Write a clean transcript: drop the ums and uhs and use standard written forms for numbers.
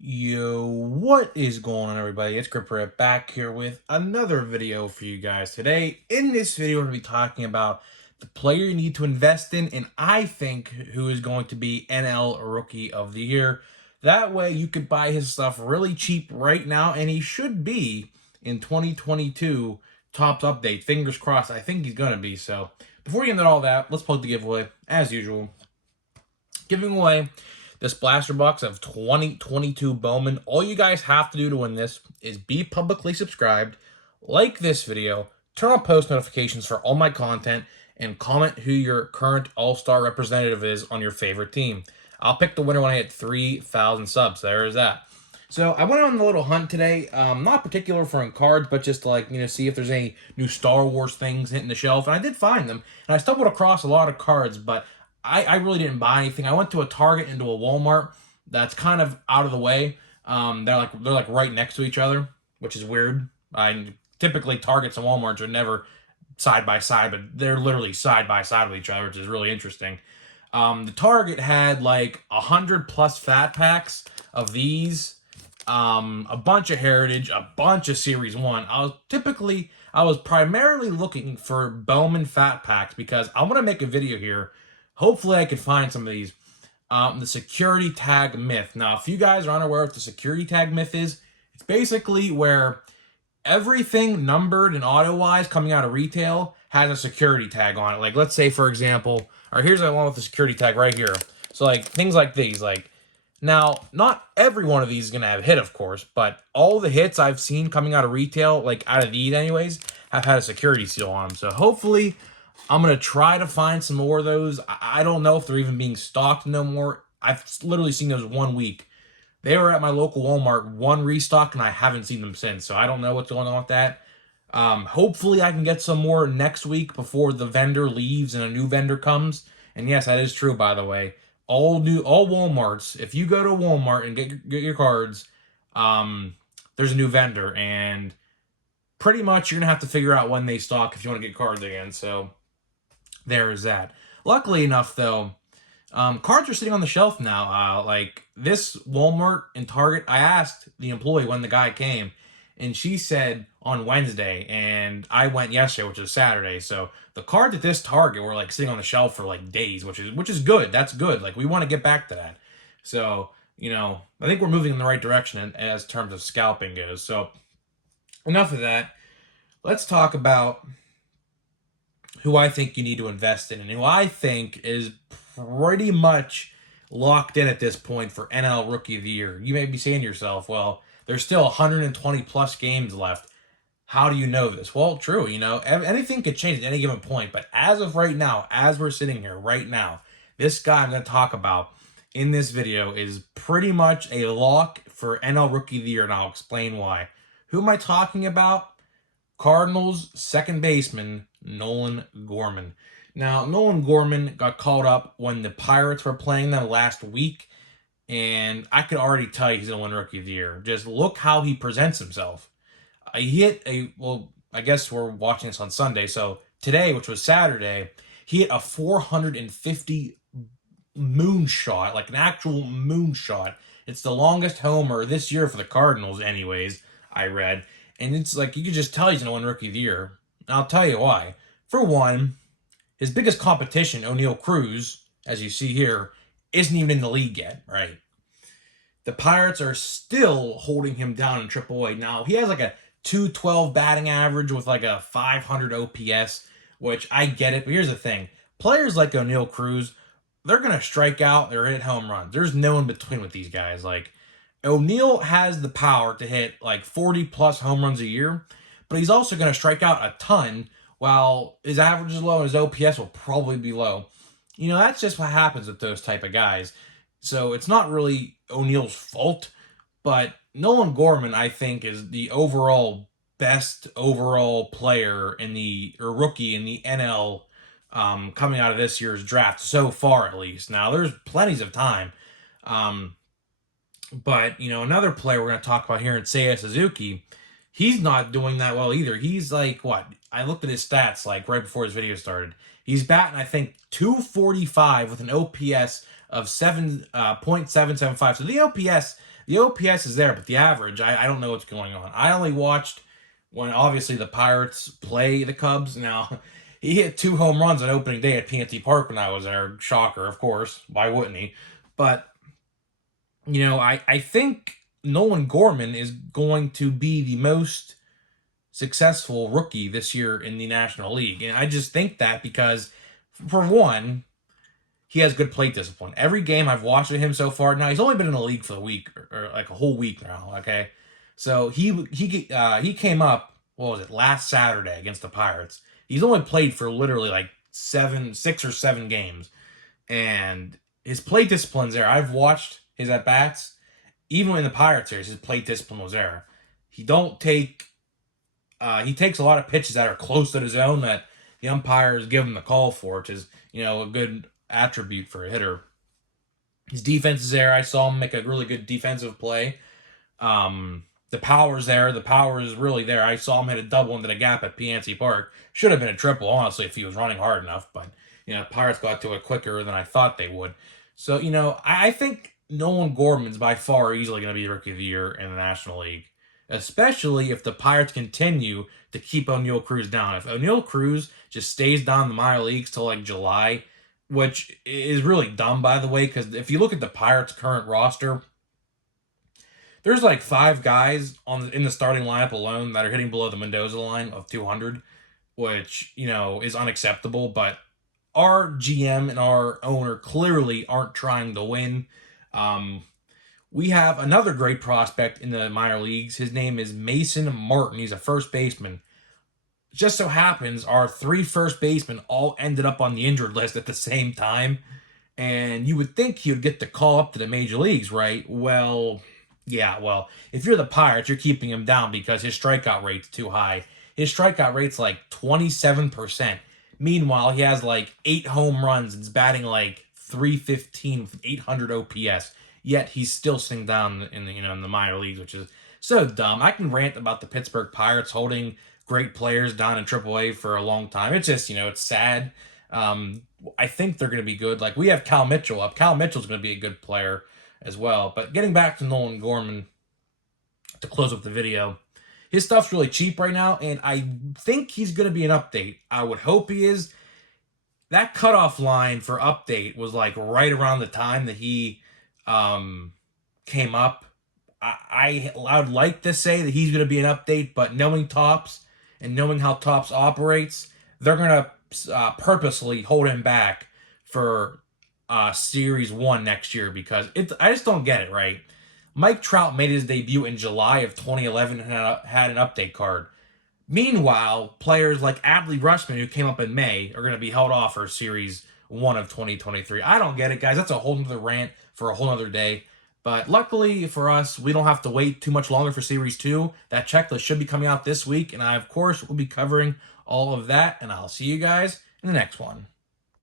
Yo, what is going on, everybody? It's Gripper back here with another video for you guys. Today, in this video, we're going to be talking about the player you need to invest in, and I think who is going to be NL Rookie of the Year. That way, you could buy his stuff really cheap right now, and he should be in 2022 Topps Update. Fingers crossed, I think he's going to be. So, before we get into all that, let's plug the giveaway, as usual. Giving away this blaster box of 2022 Bowman. All you guys have to do to win this is be publicly subscribed, like this video, turn on post notifications for all my content, and comment who your current all-star representative is on your favorite team. I'll pick the winner when I hit 3,000 subs. There is that. So I went on a little hunt today, not particular for cards, but just to, like, see if there's any new Star Wars things hitting the shelf. And I did find them, and I stumbled across a lot of cards, but I really didn't buy anything. I went to a Target and to a Walmart that's kind of out of the way. They're like right next to each other, which is weird. I typically Targets and Walmarts are never side by side, but they're literally side by side with each other, which is really interesting. The Target had like 100+ fat packs of these, a bunch of Heritage, a bunch of Series 1. I was primarily looking for Bowman fat packs because I want to make a video here. Hopefully I can find some of these. The security tag myth. Now, if you guys are unaware what the security tag myth is, it's basically where everything numbered and auto-wise coming out of retail has a security tag on it. Like, let's say, for example, or here's the one with the security tag right here. So, like, things like these. Like, now, not every one of these is going to have a hit, of course, but all the hits I've seen coming out of retail, like out of these anyways, have had a security seal on them. So, hopefully I'm going to try to find some more of those. I don't know if they're even being stocked no more. I've literally seen those 1 week. They were at my local Walmart, one restock, and I haven't seen them since. So I don't know what's going on with that. Hopefully I can get some more next week before the vendor leaves and a new vendor comes. And yes, that is true, by the way. All Walmarts, if you go to Walmart and get your cards, there's a new vendor. And pretty much you're going to have to figure out when they stock if you want to get cards again. So there is that. Luckily enough, though, cards are sitting on the shelf now. Like this Walmart and Target, I asked the employee when the guy came, and she said on Wednesday, and I went yesterday, which is Saturday. So the cards at this Target were like sitting on the shelf for like days, which is good. That's good. Like we want to get back to that. So I think we're moving in the right direction as terms of scalping goes. So enough of that. Let's talk about who I think you need to invest in and who I think is pretty much locked in at this point for NL Rookie of the Year. You may be saying to yourself, well, there's still 120+ games left. How do you know this? Well, true, anything could change at any given point, but as of right now, as we're sitting here right now, this guy I'm going to talk about in this video is pretty much a lock for NL Rookie of the Year, and I'll explain why. Who am I talking about? Cardinals second baseman Nolan Gorman. Now, Nolan Gorman got called up when the Pirates were playing them last week, and I could already tell you he's going to win Rookie of the Year. Just look how he presents himself. He hit I guess we're watching this on Sunday, so today, which was Saturday, he hit a 450 moonshot, like an actual moonshot. It's the longest homer this year for the Cardinals anyways, I read. And it's like, you could just tell he's going to win Rookie of the Year. And I'll tell you why. For one, his biggest competition, O'Neal Cruz, as you see here, isn't even in the league yet, right? The Pirates are still holding him down in AAA. Now, he has like a 212 batting average with like a 500 OPS, which I get it. But here's the thing. Players like O'Neal Cruz, they're going to strike out, they're hit home runs. There's no in between with these guys. Like, O'Neal has the power to hit like 40+ home runs a year, but he's also going to strike out a ton while his average is low and his OPS will probably be low. That's just what happens with those type of guys. So it's not really O'Neal's fault, but Nolan Gorman, I think, is the overall best overall player or rookie in the NL coming out of this year's draft so far, at least. Now, there's plenty of time. But, another player we're going to talk about here in Seiya Suzuki, he's not doing that well either. He's like, what? I looked at his stats like right before his video started. He's batting, I think, 245 with an OPS of 7.775. So the OPS, The OPS is there, but the average, I don't know what's going on. I only watched when obviously the Pirates play the Cubs. Now, he hit 2 home runs on opening day at PNC Park when I was there. Shocker, of course. Why wouldn't he? But, I think Nolan Gorman is going to be the most successful rookie this year in the National League. And I just think that because, for one, he has good plate discipline. Every game I've watched of him so far, now he's only been in the league for a week or like a whole week now. Okay, so he came up. What was it, last Saturday against the Pirates? He's only played for literally like 6 or 7 games, and his plate discipline's there. I've watched his at bats. Even in the Pirates series, his plate discipline was there. He don't take. He takes a lot of pitches that are close to the zone that the umpires give him the call for, which is a good attribute for a hitter. His defense is there. I saw him make a really good defensive play. The power's there. The power is really there. I saw him hit a double into the gap at PNC Park. Should have been a triple, honestly, if he was running hard enough. But, Pirates got to it quicker than I thought they would. So, I think Nolan Gorman's by far easily going to be the Rookie of the Year in the National League. Especially if the Pirates continue to keep O'Neal Cruz down. If O'Neal Cruz just stays down in the minor leagues till like July, which is really dumb, by the way, because if you look at the Pirates' current roster, there's like 5 guys in the starting lineup alone that are hitting below the Mendoza line of 200, which, is unacceptable. But our GM and our owner clearly aren't trying to win. We have another great prospect in the minor leagues. His name is Mason Martin. He's a first baseman. Just so happens our 3 first basemen all ended up on the injured list at the same time. And you would think he would get the call up to the major leagues, right? Well, yeah, if you're the Pirates, you're keeping him down because his strikeout rate's too high. His strikeout rate's like 27%. Meanwhile, he has like 8 home runs and is batting like 315 with 800 OPS. Yet he's still sitting down in the minor leagues, which is so dumb. I can rant about the Pittsburgh Pirates holding great players down in AAA for a long time. It's just it's sad. I think they're going to be good. Like, we have Cal Mitchell up. Cal Mitchell's going to be a good player as well. But getting back to Nolan Gorman to close up the video, his stuff's really cheap right now, and I think he's going to be an update. I would hope he is. That cutoff line for update was like right around the time that he came up. I would like to say that he's going to be an update, but knowing Topps and knowing how Topps operates, they're going to purposely hold him back for Series 1 next year because I just don't get it, right? Mike Trout made his debut in July of 2011 and had an update card. Meanwhile, players like Adley Rutschman, who came up in May, are going to be held off for Series 1 of 2023. I don't get it, guys. That's a whole nother rant for a whole nother day. But luckily for us, we don't have to wait too much longer for Series 2. That checklist should be coming out this week, and I, of course, will be covering all of that, and I'll see you guys in the next one.